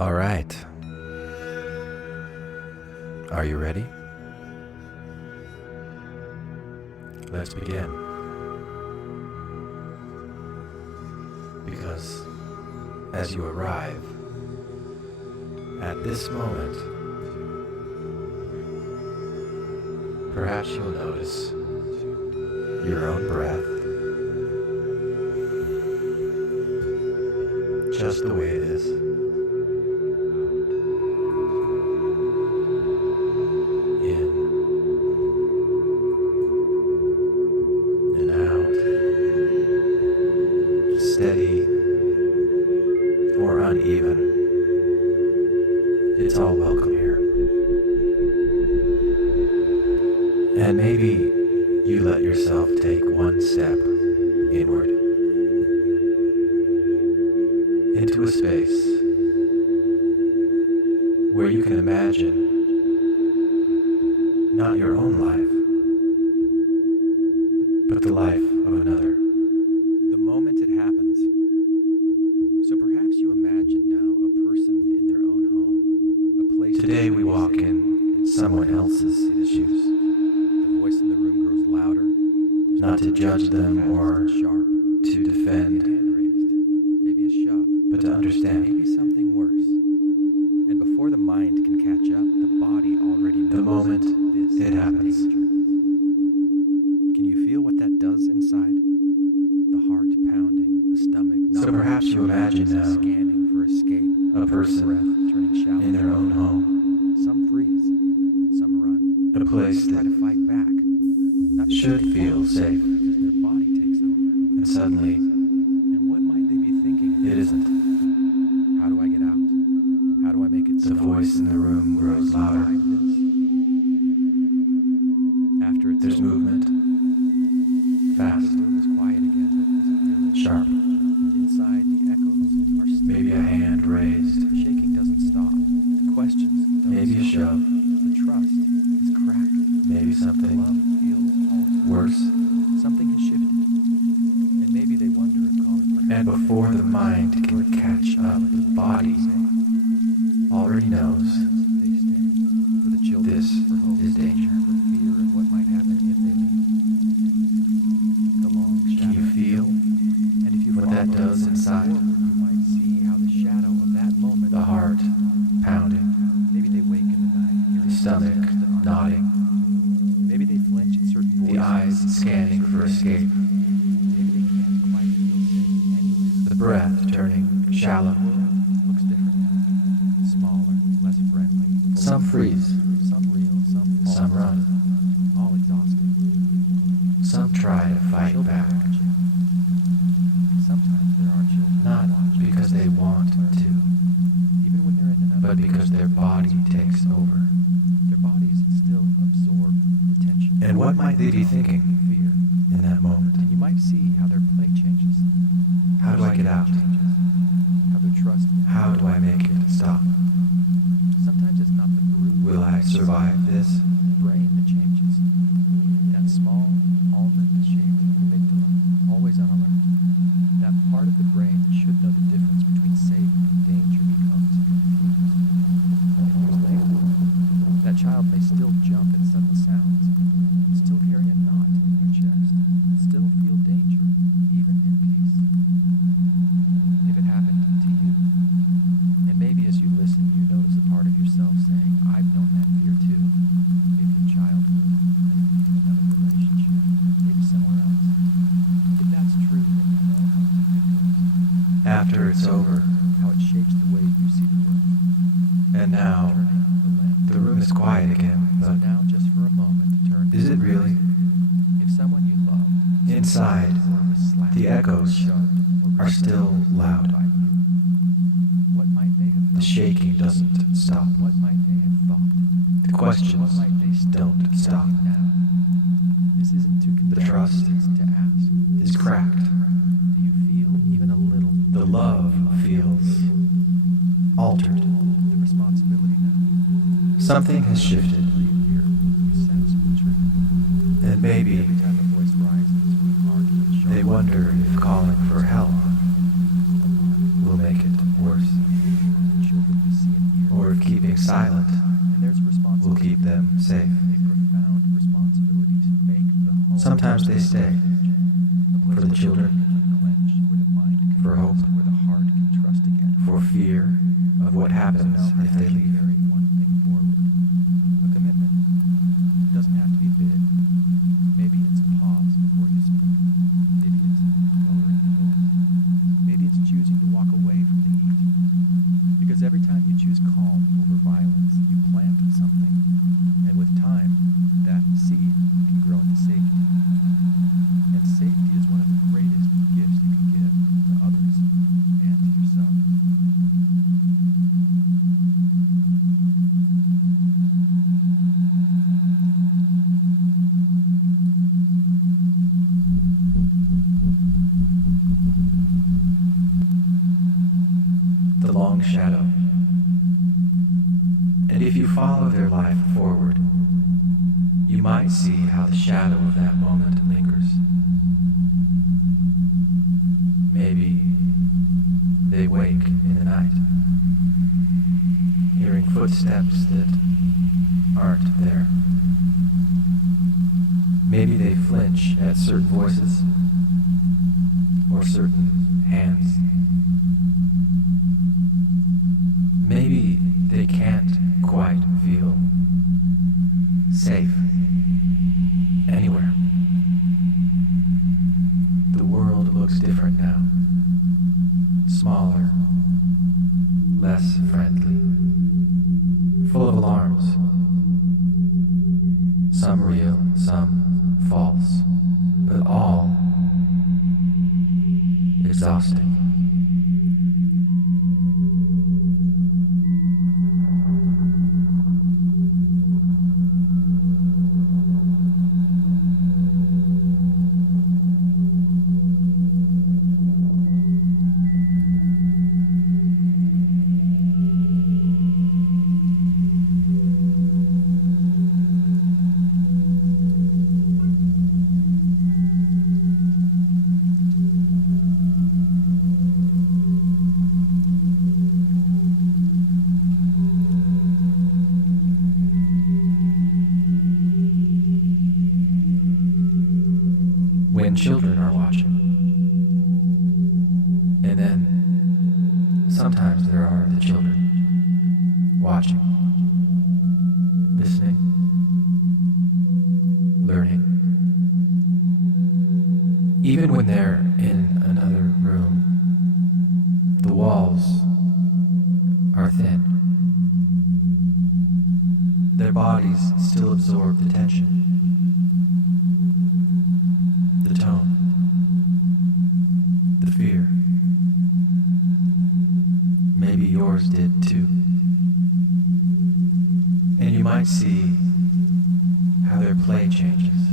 All right. Are you ready? Let's begin. Because as you arrive at this moment, perhaps you'll notice your own breath just the way it is. In and out, steady or uneven, it's all welcome here. And maybe you let yourself take one step inward into a space where you can imagine not your own life, but the life of another. The moment it happens. So perhaps you imagine now a person in their own home, a place. Today we walk in someone else's shoes. The voice in the room grows louder. Not to judge them or sharp, to defend, maybe a shove, but to understand. Maybe something worse. And before the mind can catch up, the body already knows. The moment it happens. Can you feel what that does inside? The heart pounding, the stomach knotting. So perhaps you imagine now scanning for escape, a person breath turning shallow in their own home. Some freeze, some run. A place that try to fight back. Not should feel safe because their body takes over. And suddenly, and what might they be thinking? It isn't. How do I get out? How do I make it stop? The voice in the room grows louder. After it's there's over. Movement. Fast. The room is quiet again, but is it really sharp? Inside, the echoes are still. Maybe a hand raised. The shaking doesn't stop. The questions don't maybe stop. A shove. The trust is cracked. Maybe something. The love feels altered. Worse. Something has shifted. And maybe they wonder if calling for help. And before the mind can catch up, the body already knows they stay. For the children, this for hope, is danger. For fear of what might happen if they leave. The long shadow. Can you feel? And if you what that does inside? You might see how the shadow of that moment. The heart pounding. Maybe they wake in the night. The stomach nodding. Maybe they flinch at certain voices. The eyes scanning for escape. Maybe they can't quite feel safe anywhere. The breath turning shallow. Looks different now. Smaller, less friendly. Some freeze. Some real, some run. All exhausted. Some try to fight back. Sometimes there are children. Not because they want to. Even when they're in another. But because their body takes over. Their bodies still absorb the tension. And what might they be thinking? Fear. In that moment. And you might see how their play changes. How do I get out? How their trust. How do I make it stop? Sometimes it's not the brute. Will I survive this? The brain that changes. That small, almond-shaped amygdala, always on alert. That part of the brain that should know the difference between safe and danger becomes confused. And years later, that child may still jump at sudden sounds, still carry a knot in their chest, still feel danger, even in peace. If it happened to you, and maybe as you listen, you notice a part of yourself saying, I've known that fear too. Maybe in childhood, maybe in another relationship, maybe somewhere else. If that's true, then you know how deep it goes. After it's over, how it shapes the way you see the world. And now, the room is quiet again, but so now just for a moment, turn. Is it really? If someone you loved, inside, the echoes are still loud. What might they have thought? The shaking doesn't stop. What might they have thought? The questions don't stop. Now? This isn't to condemn. The trust to ask. Is cracked. Do you feel even a little? The love feels altered. The responsibility now. Something has shifted. And maybe every time a voice rises, they wonder if calling for help will make it worse. Children keeping silent And there's a will responsibility. keep them safe. A profound responsibility to make the home. Sometimes they stay a place for the where children, can clench, where the mind can for hope, rest, where the heart can trust again. for fear of what happens if they leave. Carry one thing forward. A commitment. It doesn't have to be big. Maybe it's a pause before you speak. Maybe it's lowering the voice. Maybe it's choosing to walk away from the heat. Because every time you choose calm over violence, you plant something. And with time, that seed can grow into safety. And safety is one of the greatest gifts you can give to others and to yourself. The long shadow. And if you follow their life forward, you might see how the shadow of that moment lingers. Maybe they wake in the night, hearing footsteps that aren't there. Maybe they flinch at certain voices or certain hands. Maybe they can't quite feel safe anywhere. The world looks different now. Smaller, less friendly, full of alarms. Some real, some false, but all exhausting. When children are watching. And then sometimes there are the children watching, listening, learning. Even when they're in another room, the walls are thin. Their bodies still absorb the tension. The tone, the fear. Maybe yours did too. And you might see how their play changes,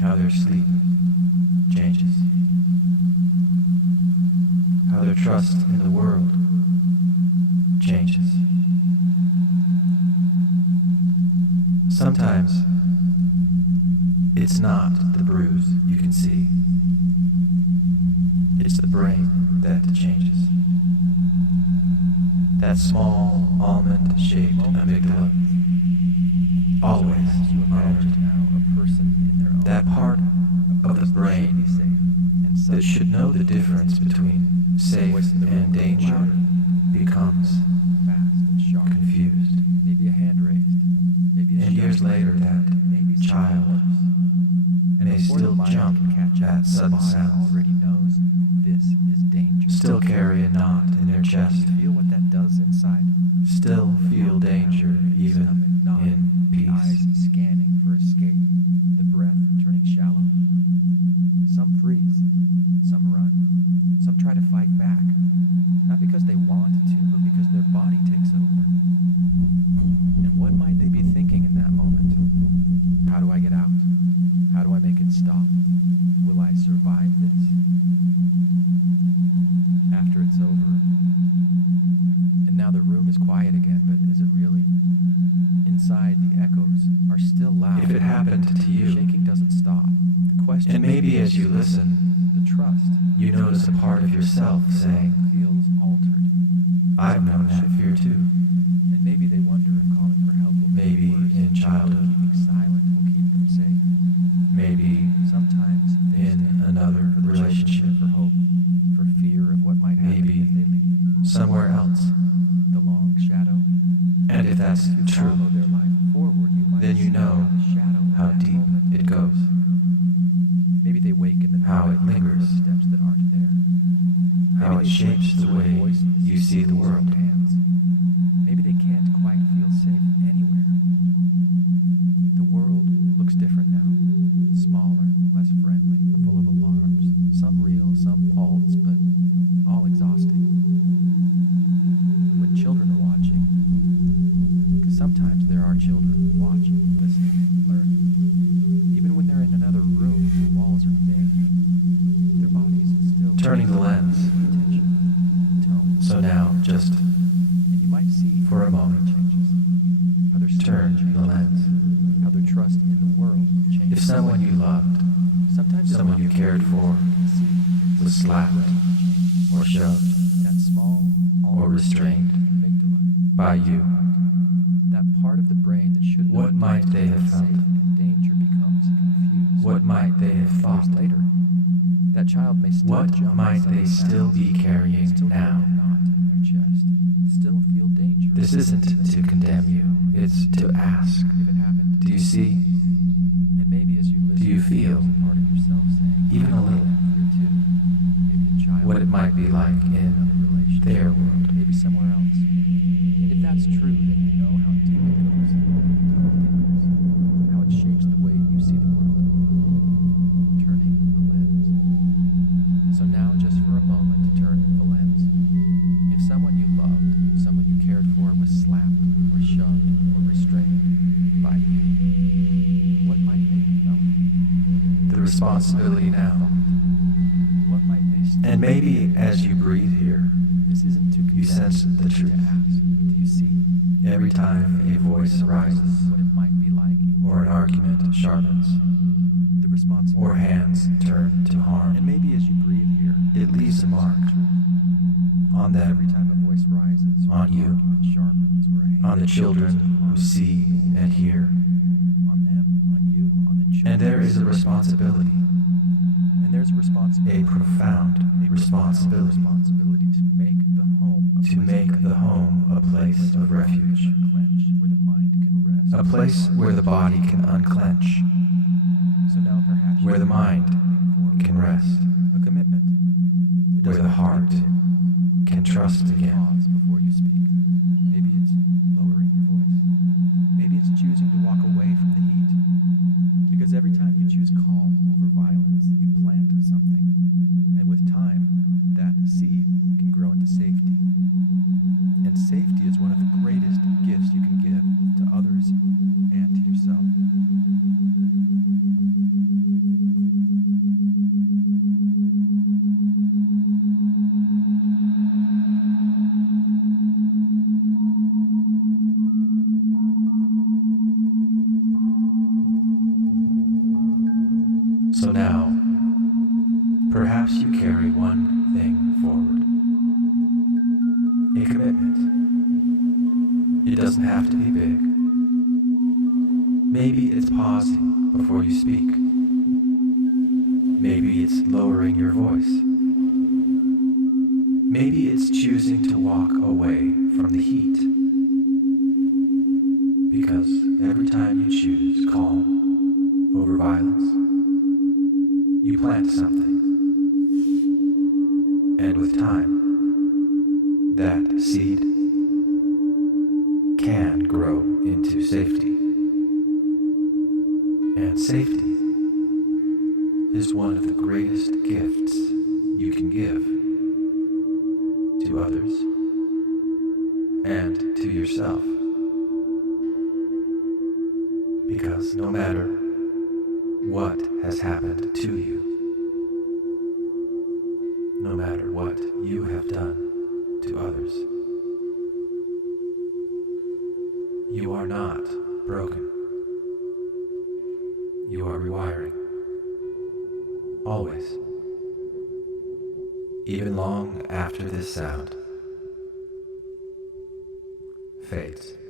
how their sleep changes, how their trust in the world changes. Sometimes it's not the bruise you can see. It's the brain that changes. That small, almond-shaped amygdala. Always You imagine now a person in their own. that part of the brain that should know the difference between safe and danger becomes fast and sharp. confused. Maybe a hand raised. Maybe a And years later, that maybe child and may before the still mind jump can catch up, at the sudden body sounds, already knows this is danger. still carry a knot in their chest, You feel what that does inside? still feel danger even in The eyes peace. scanning for escape, the breath turning shallow. Some freeze, some run, some try to fight back, not because they want to, but because their body takes over. And what might they be thinking in that moment? How do I get out? How do I make it stop? Will I survive this? After it's over, and now the room is quiet again, but is it really? Inside, the echoes are still loud. If it happened to you, Shaking doesn't stop. The question and maybe as you listen, the trust you notice a part of yourself saying, feels altered. I've known that fear too. And maybe they wonder if calling for help will make Maybe it worse. in childhood. Keeping silent will keep them safe. Maybe Sometimes they in stay another for the relationship. for hope, for fear of what might happen Maybe if they leave. somewhere else. The long shadow. And if that's If you true, follow their life forward, you might then you see know the shadow in how that deep moment. it goes. Maybe they wake in the night How it and hear lingers. footsteps that aren't there. How it shapes the way you see the world. Hands. Maybe they can't quite feel safe anywhere. The world looks different now. Smaller, less friendly, full of alarms. Some real, some false, but all exhausting. And when children are watching, because sometimes there are children watching, listening, learning. Even when they're in another room, the walls are thin. Their bodies still Turning the lens. attention, tone. So now, just And you might see for a moment, changes. How their turn story the lens. changes. How their trust in the world changes. If someone you loved, Sometimes it's someone you not cared for, see was slapped or shoved that small, or restrained amygdala, by you, that part of the brain that should know what might they have felt? safe and danger becomes confused. What might they have thought? Years later, that child may still What jump might inside they the still house, be carrying still now? feel a knot in their chest, still feel danger. This isn't to condemn you, it's to ask. If it happened, Do you see? and maybe as you listen, Do you feel, there's a part of yourself saying, even a little, fear too. Maybe a child, what it might be like in another relationship, their world? maybe somewhere else. And if that's true, then you know how deep it goes, how it lingers, how it shapes the way you see the world. Turning the lens. So now, just for a moment, turn the lens. If someone you loved, someone you cared for, was slapped or shoved or restrained by you, what might they have felt? The responsibility now. What might they still And maybe as you breathe here, This isn't to you condemn, sense the but truth. to ask, do you see? Every time a voice rises, What it might be like in or an argument sharpens, the responsibility. or hands turn to harm, And maybe as you breathe here, it leaves a mark on every them, time a voice rises, or on an you, argument sharpens, or a hand on the children who see and hear. on them, on you, on the children. And there is a responsibility, And there's a responsibility. a profound responsibility, responsibility to make the home a to place make of the home a place of refuge, unclench, where the mind can rest. a place where the body can unclench, So now perhaps where the mind can rest, a commitment. It where doesn't the have to heart be big. can trust again. Pause before you speak. Maybe it's lowering your voice. Maybe it's choosing to walk away from the heat. Because every time you choose calm over violence, you plant something. And with time, that seed can grow into safety. And safety is one of the greatest gifts you can give to others and to yourself. So now, perhaps you carry one thing forward. A commitment. It doesn't have to be big. Maybe it's pausing before you speak. Maybe it's lowering your voice. Maybe it's choosing to walk away from the heat. Because every time you choose calm over violence, you plant something. And with time, that seed can grow into safety. And safety is one of the greatest gifts you can give to others and to yourself. Because no matter what has happened to you, no matter what you have done to others, you are not broken. You are rewiring. Always. Even long after this sound fades.